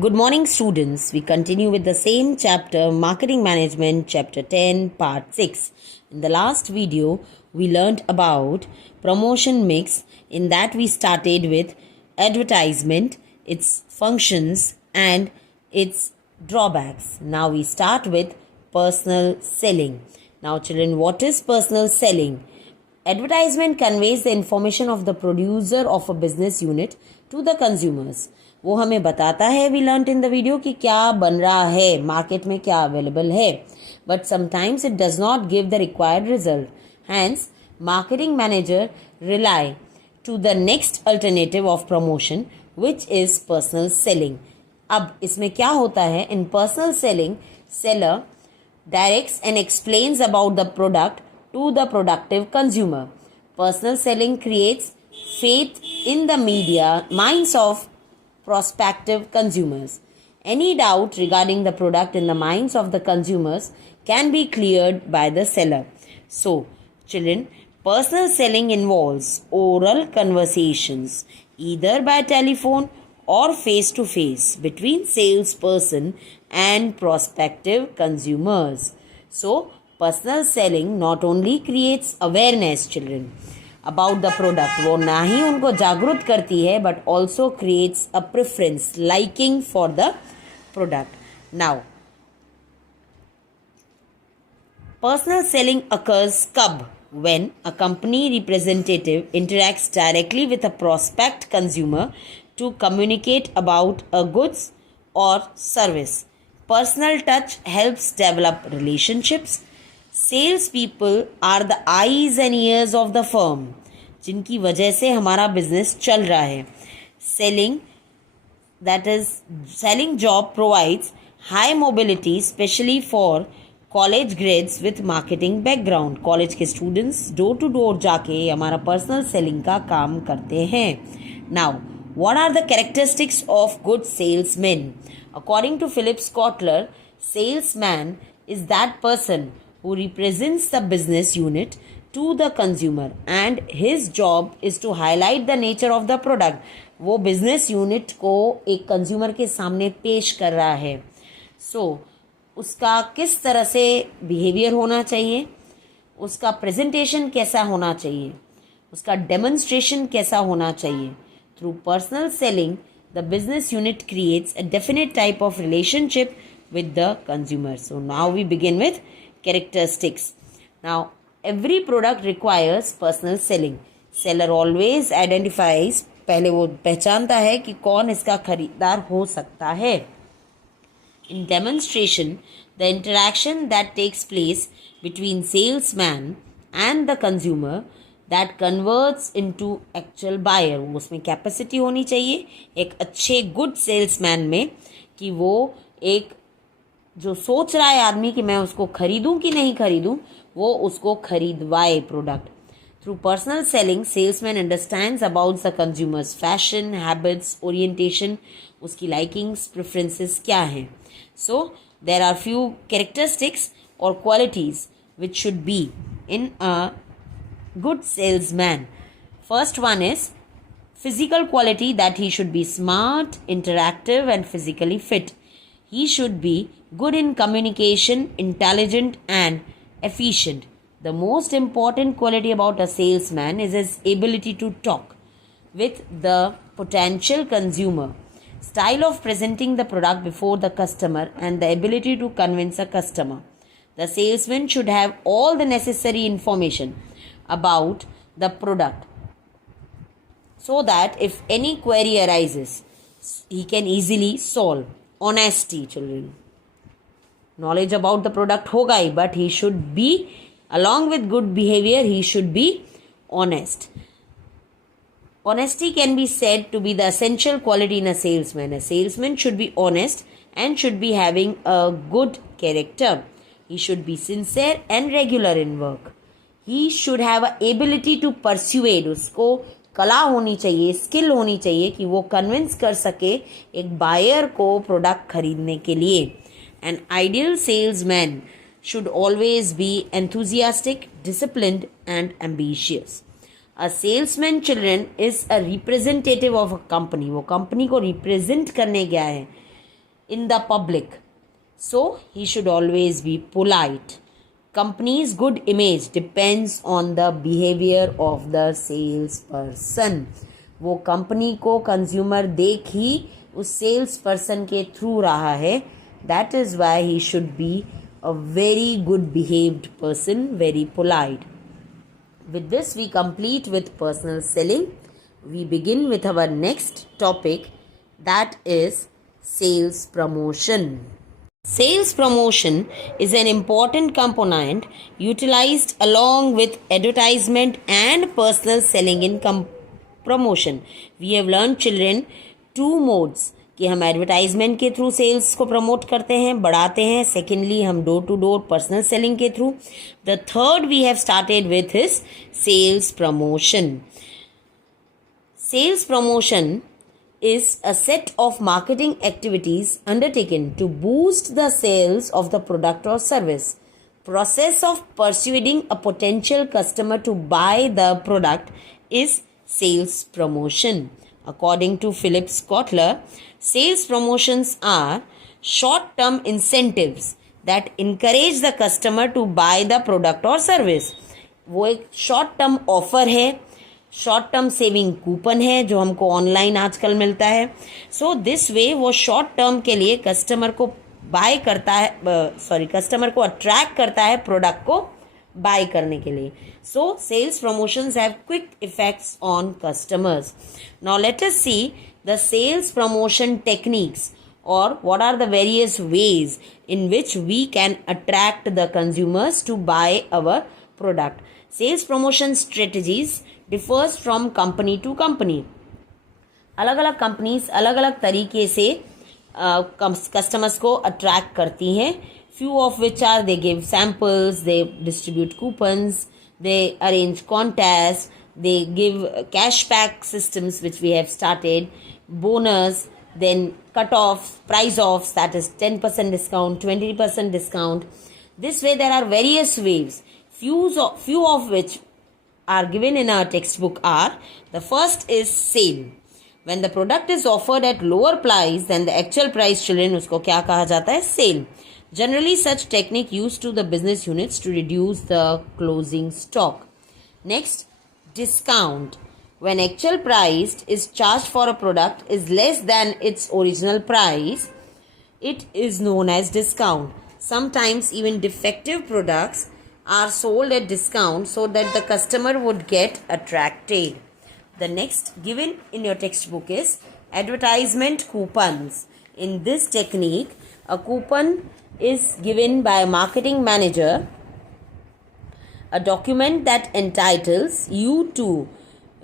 Good morning, students. We continue with the same chapter, Marketing Management, Chapter 10, Part 6. In the last video, we learned about promotion mix. In that, we started with advertisement, its functions, and its drawbacks. Now, we start with personal selling. Now, children, what is personal selling? Advertisement conveys the information of the producer of a business unit to the consumers. वो हमें बताता है, we learn in the video, कि क्या बन रहा है market में, क्या अवेलेबल है, but sometimes it does not give the required result. Hence marketing manager rely to the next alternative of promotion which is personal selling. अब इसमें क्या होता है? In personal selling, seller directs and explains about the product to the productive consumer. Personal selling creates faith in the minds of prospective consumers. Any doubt regarding the product in the minds of the consumers can be cleared by the seller. So, children, personal selling involves oral conversations either by telephone or face to face between salesperson and prospective consumers. So, personal selling not only creates awareness, children, about the product, वो ना ही उनको जागरूक करती है, but also creates a preference, liking for the product. Now, personal selling occurs कब? When a company representative interacts directly with a prospect consumer to communicate about a goods or service. Personal touch helps develop relationships. Salespeople are the eyes and ears of the firm, जिनकी वजह से हमारा business चल रहा है. Selling job provides high mobility, especially for college grades with marketing background. College के students door to door जाके हमारा पर्सनल सेलिंग का काम करते हैं. Now, what are the characteristics of good salesmen? According to Philip Kotler, salesman is that person who represents the business unit to the consumer and his job is to highlight the nature of the product. वो business unit को एक consumer के सामने पेश कर रहा है. So, उसका किस तरह से बिहेवियर होना चाहिए, उसका प्रेजेंटेशन कैसा होना चाहिए, उसका डेमोन्स्ट्रेशन कैसा होना चाहिए. Through personal selling the business unit creates a definite type of relationship with the consumer. So now we begin with characteristics. Now every product requires personal selling. Seller always identifies, पहले वो पहचानता है कि कौन इसका खरीदार हो सकता है. In demonstration, the interaction that takes place between salesman and the consumer that converts into actual buyer. उसमें कैपेसिटी होनी चाहिए एक अच्छे गुड सेल्समैन में, कि वो एक जो सोच रहा है आदमी कि मैं उसको खरीदूं कि नहीं खरीदूं, वो उसको खरीदवाए product. Through personal selling, salesman understands about the consumer's fashion, habits, orientation, उसकी likings, preferences क्या हैं. So, there are few characteristics or qualities which should be in a good salesman. First one is physical quality, that he should be smart, interactive and physically fit. He should be good in communication, intelligent and efficient. The most important quality about a salesman is his ability to talk with the potential consumer, style of presenting the product before the customer and the ability to convince a customer. The salesman should have all the necessary information about the product so that if any query arises, he can easily solve. Honesty, children. Knowledge about the product होगा ही, but he should be, along with good behavior, he should be honest. Honesty can be said to be the essential quality in a salesman. A salesman should be honest and should be having a good character. He should be sincere and regular in work. He should have a ability to persuade. उसको कला होनी चाहिए, skill होनी चाहिए कि वो convince कर सके एक बायर को प्रोडक्ट खरीदने के लिए. An ideal salesman should always be enthusiastic, disciplined and ambitious. A salesman, children, is a representative of a company. वो कंपनी को रिप्रेजेंट करने गया है. in the public. So he should always be polite. Company's good image depends on the behavior of the salesperson. वो company को consumer देख ही उस sales person के थ्रू रहा है. That is why he should be a very good behaved person, very polite. With this, we complete with personal selling. We begin with our next topic, that is sales promotion. Sales promotion is an important component utilized along with advertisement and personal selling in promotion. We have learned, children, two modes कि हम advertisement के through sales को promote करते हैं, बढ़ाते हैं. Secondly हम door to door personal selling के through. The third we have started with his sales promotion. Sales promotion is a set of marketing activities undertaken to boost the sales of the product or service. Process of persuading a potential customer to buy the product is sales promotion. According to Philip Kotler, sales promotions are short-term incentives that encourage the customer to buy the product or service. वो एक short-term offer है, short term saving coupon है जो हमको online आजकल मिलता है. So this way वो शॉर्ट टर्म के लिए कस्टमर को बाय करता है, कस्टमर को अट्रैक्ट करता है प्रोडक्ट को बाय करने के लिए. So sales promotions have quick effects on customers. Now let us see the sales promotion techniques or what are the various ways in which we can attract the consumers to buy our product. Sales promotion strategies differs from company to company. अलग अलग companies अलग अलग तरीके से customers को attract करती हैं. Few of which are they give samples, they distribute coupons, they arrange contests, they give cashback systems which we have started, bonus, then cut-offs, price-offs, that is 10% discount, 20% discount. This way there are various ways. Few of which are given in our textbook are, the first is sale. When the product is offered at lower price than the actual price, children, उसको क्या कहा जाता है? Sale. Generally, such technique used to the business units to reduce the closing stock. Next, discount. When actual price is charged for a product is less than its original price, it is known as discount. Sometimes even defective products are sold at discount so that the customer would get attracted. The next given in your textbook is advertisement coupons. In this technique, a coupon is given by a marketing manager, a document that entitles you to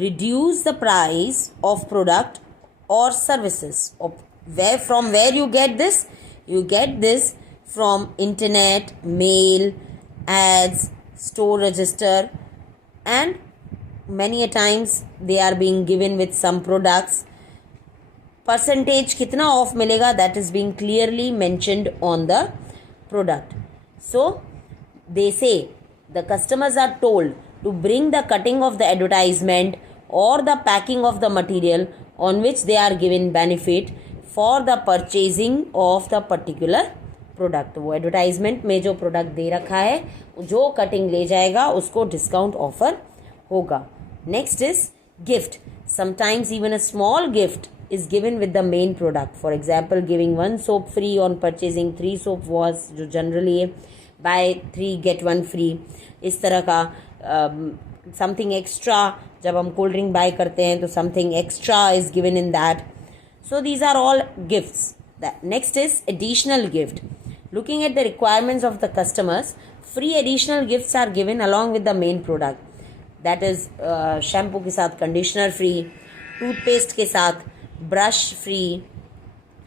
reduce the price of product or services. From where you get this? You get this from internet, mail, ads, store register, and many a times they are being given with some products. Percentage कितना of मिलेगा, that is being clearly mentioned on the product. So they say the customers are told to bring the cutting of the advertisement or the packing of the material on which they are given benefit for the purchasing of the particular product. वो advertisement में जो product दे रखा है, जो cutting ले जाएगा उसको discount offer होगा. Next is gift. Sometimes even a small gift is given with the main product. For example, giving 1 soap free on purchasing 3 soap wash, जो generally buy 3 get 1 free. इस तरह का something extra, जब हम cold drink buy करते हैं तो something extra is given in that. So these are all gifts. The next is additional gift. Looking at the requirements of the customers, free additional gifts are given along with the main product. That is shampoo के साथ conditioner free, toothpaste के साथ brush free.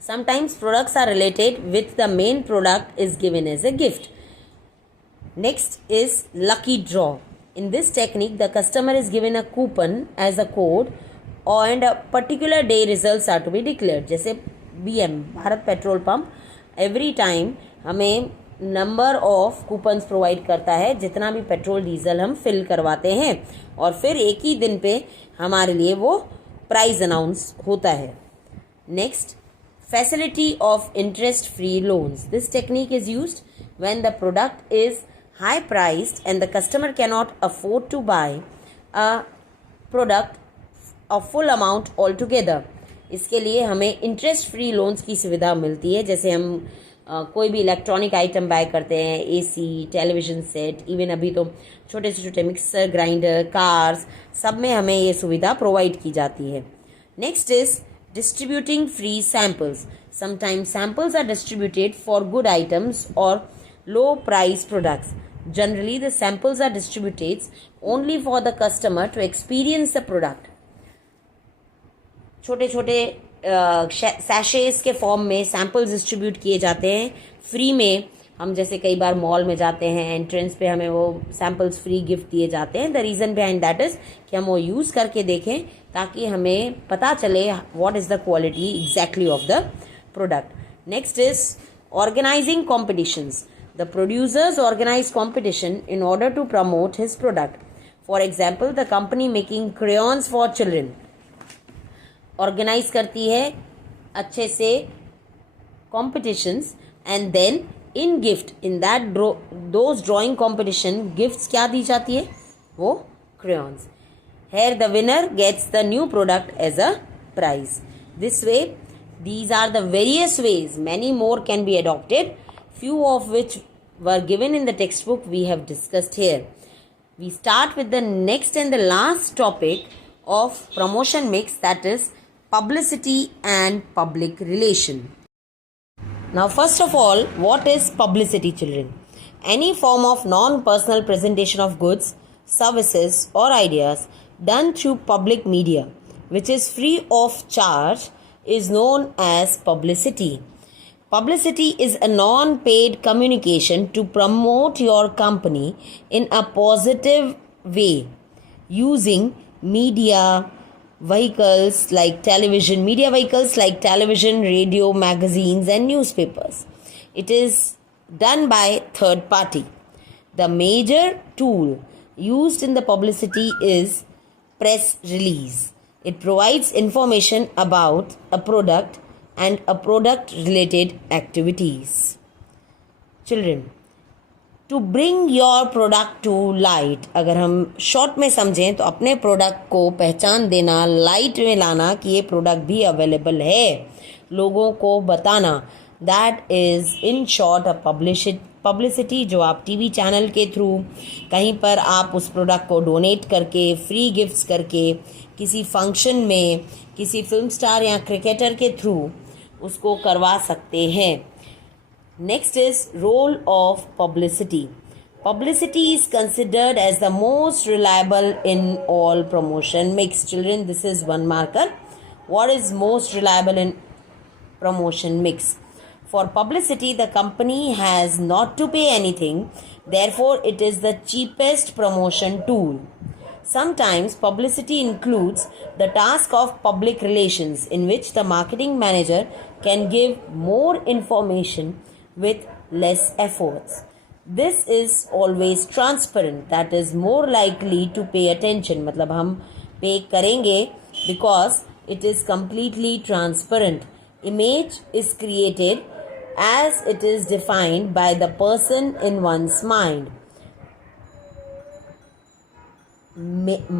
Sometimes products are related with the main product is given as a gift. Next is lucky draw. In this technique, the customer is given a coupon as a code and a particular day results are to be declared. जैसे BM Bharat petrol pump every time हमें number of coupons provide करता है जितना भी petrol diesel हम fill करवाते हैं, और फिर एक ही दिन पे हमारे लिए वो प्राइस अनाउंस होता है. Next Facility of interest-free loans. This technique is used when the product is high priced and the customer cannot afford to buy a product of full amount altogether. इसके लिए हमें इंटरेस्ट फ्री लोन्स की सुविधा मिलती है. जैसे हम कोई भी इलेक्ट्रॉनिक आइटम बाय करते हैं, एसी, टेलीविज़न सेट, इवन अभी तो छोटे से छोटे मिक्सर ग्राइंडर, कार्स, सब में हमें ये सुविधा प्रोवाइड की जाती है. Next is distributing free samples. Sometimes samples are distributed for good items or low price products. Generally, the samples are distributed only for the customer to experience the product. छोटे छोटे सैशेस के फॉर्म में samples distribute किए जाते हैं free में. हम जैसे कई बार मॉल में जाते हैं, एंट्रेंस पे हमें वो सैम्पल्स फ्री गिफ्ट दिए जाते हैं. The reason behind that is कि हम वो यूज़ करके देखें ताकि हमें पता चले what is the quality exactly of the product. Next is organising competitions. The producers organise competition in order to promote his product. For example, the company making crayons for children organise करती है अच्छे से competitions, and then in gift in that those drawing competition gifts क्या दी जाती है? वो crayons. Here the winner gets the new product as a prize. This way, these are the various ways. Many more can be adopted, few of which were given in the textbook we have discussed here. We start with the next and the last topic of promotion mix, that is publicity and public relation. Now, first of all, what is publicity, children? Any form of non-personal presentation of goods, services or ideas done through public media, which is free of charge, is known as publicity. Publicity is a non-paid communication to promote your company in a positive way using media vehicles like television, radio, magazines and newspapers. It is done by third party. The major tool used in the publicity is press release. It provides information about a product and a product related activities. Children, to bring your product to light, अगर हम short में समझें तो अपने product को पहचान देना, light में लाना कि ये प्रोडक्ट भी अवेलेबल है, लोगों को बताना, that is in short a publicity. जो आप टीवी चैनल के थ्रू, कहीं पर आप उस प्रोडक्ट को डोनेट करके, फ्री गिफ्ट्स करके, किसी फंक्शन में किसी फिल्म स्टार या क्रिकेटर के थ्रू उसको करवा सकते हैं. Next is role of publicity. Publicity is considered as the most reliable in all promotion mix. Children, this is one marker. What is most reliable in promotion mix? For publicity, the company has not to pay anything. Therefore, it is the cheapest promotion tool. Sometimes, publicity includes the task of public relations, in which the marketing manager can give more information with less efforts. This is always transparent, that is more likely to pay attention. मतलब हम pay करेंगे because it is completely transparent. Image is created as it is defined by the person in one's mind.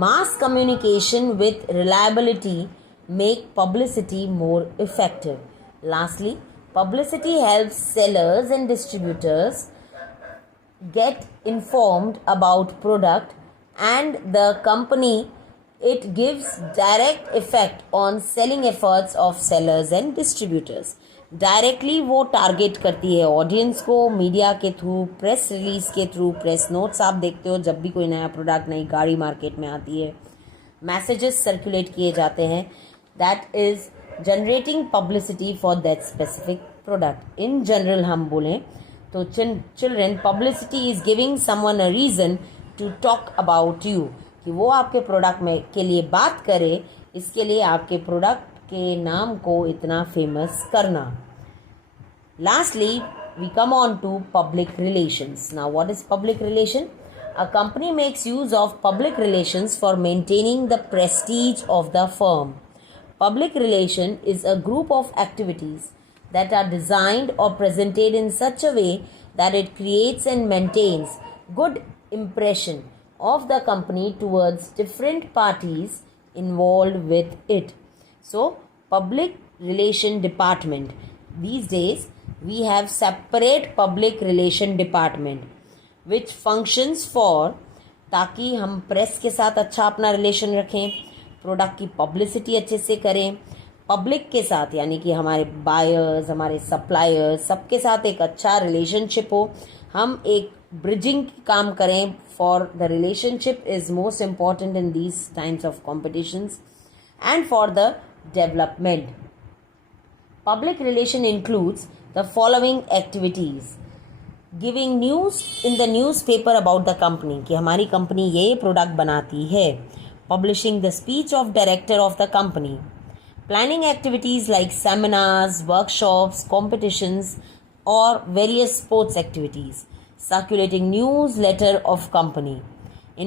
Mass communication with reliability make publicity more effective. Lastly, publicity helps sellers and distributors get informed about product and the company. It gives direct effect on selling efforts of sellers and distributors. Directly वो target करती है audience को media के through, press release के through. Press notes आप देखते हो जब भी कोई नया प्रोडक्ट, नई गाड़ी मार्केट में आती है, मैसेजेस सर्कुलेट किए जाते हैं. That is generating publicity for that specific product. In general हम बोलें तो children, publicity is giving someone a reason to talk about you, कि वो आपके प्रोडक्ट में के लिए बात करे, इसके लिए आपके प्रोडक्ट के नाम को इतना फेमस करना. Lastly, we come on to public relations. Now, what is public relation? A company makes use of public relations for maintaining the prestige of the firm. Public relation is a group of activities that are designed or presented in such a way that it creates and maintains good impression of the company towards different parties involved with it. So, public relation department. These days, we have separate public relation department which functions for ताकि हम press के साथ अच्छा अपना relation रखें, product की publicity अच्छे से करें, पब्लिक के साथ यानी कि हमारे बायर्स, हमारे सप्लायर्स, सबके साथ एक अच्छा रिलेशनशिप हो, हम एक ब्रिजिंग काम करें for the relationship is most important in these times of competitions and for the development. Public relation includes the following activities. Giving news in the newspaper about the company कि हमारी company ये product बनाती है. Publishing the speech of director of the company. Planning activities like seminars, workshops, competitions or various sports activities. Circulating newsletter of company.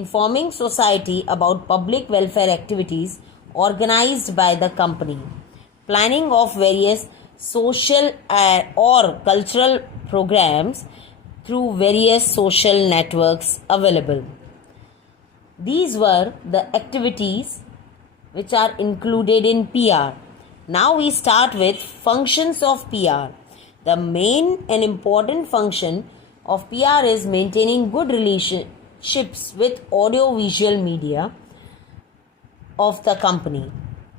Informing society about public welfare activities organized by the company. Planning of various social or cultural programs through various social networks available. These were the activities which are included in PR. Now we start with functions of PR. The main and important function of PR is maintaining good relationships with audiovisual media of the company.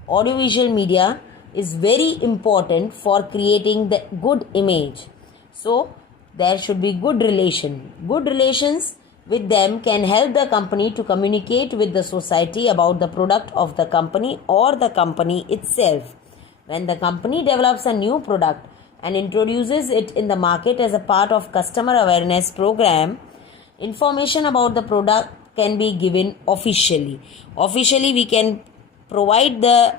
Audiovisual media is very important for creating the good image. So there should be good relation. Good relations with them can help the company to communicate with the society about the product of the company or the company itself. When the company develops a new product and introduces it in the market as a part of customer awareness program, information about the product can be given officially. Officially, we can provide the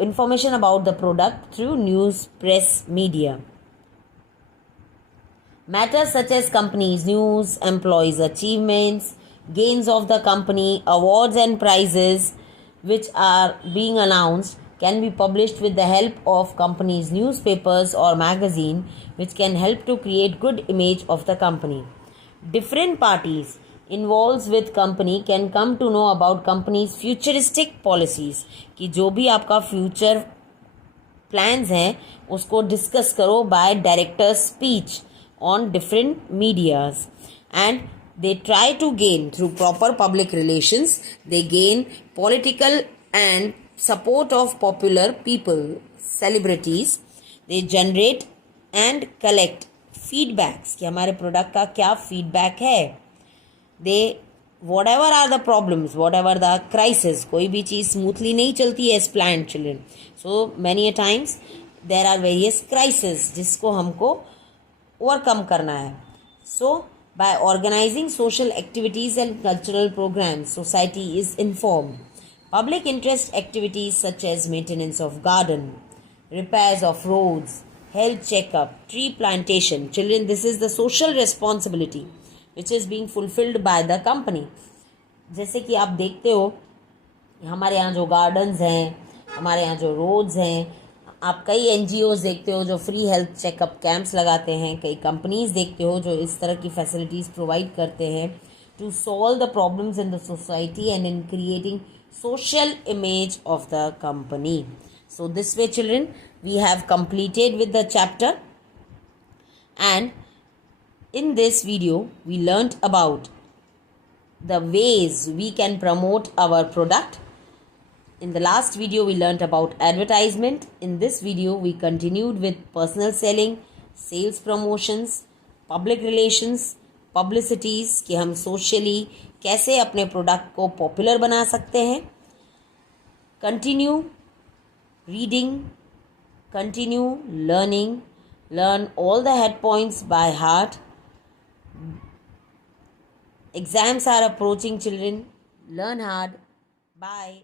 information about the product through news, press, media. Matters such as companies' news, employees' achievements, gains of the company, awards and prizes which are being announced can be published with the help of companies' newspapers or magazine, which can help to create good image of the company. Different parties involves with company can come to know about company's futuristic policies कि जो भी आपका future plans हैं उसको discuss करो by director speech on different medias and they try to gain through proper public relations, they gain political and support of popular people, celebrities. They generate and collect feedbacks कि हमारे product का क्या feedback है. They whatever are the problems, whatever the crisis, कोई भी चीज़ smoothly नहीं चलती है as planned children. So many a times there are various crises जिसको हमको overcome करना है. So by organizing social activities and cultural programs, society is informed. Public interest activities such as maintenance of garden, repairs of roads, health checkup, tree plantation. Children, this is the social responsibility which is being fulfilled by the company. जैसे कि आप देखते हो हमारे यहाँ जो gardens हैं, हमारे यहाँ जो रोड्स हैं, आप कई NGOs देखते हो जो फ्री हेल्थ चेकअप कैंप्स लगाते हैं, कई कंपनीज देखते हो जो इस तरह की फैसिलिटीज़ प्रोवाइड करते हैं to solve the problems in the society and in creating social image of the company. So this way children, we have completed with the chapter, and in this video we learnt about the ways we can promote our product. In the last video we learnt about advertisement. In this video we continued with personal selling, sales promotions, public relations, publicities कि हम socially कैसे अपने product को popular बना सकते हैं. Continue reading, continue learning, learn all the head points by heart. Exams are approaching children. Learn hard. Bye.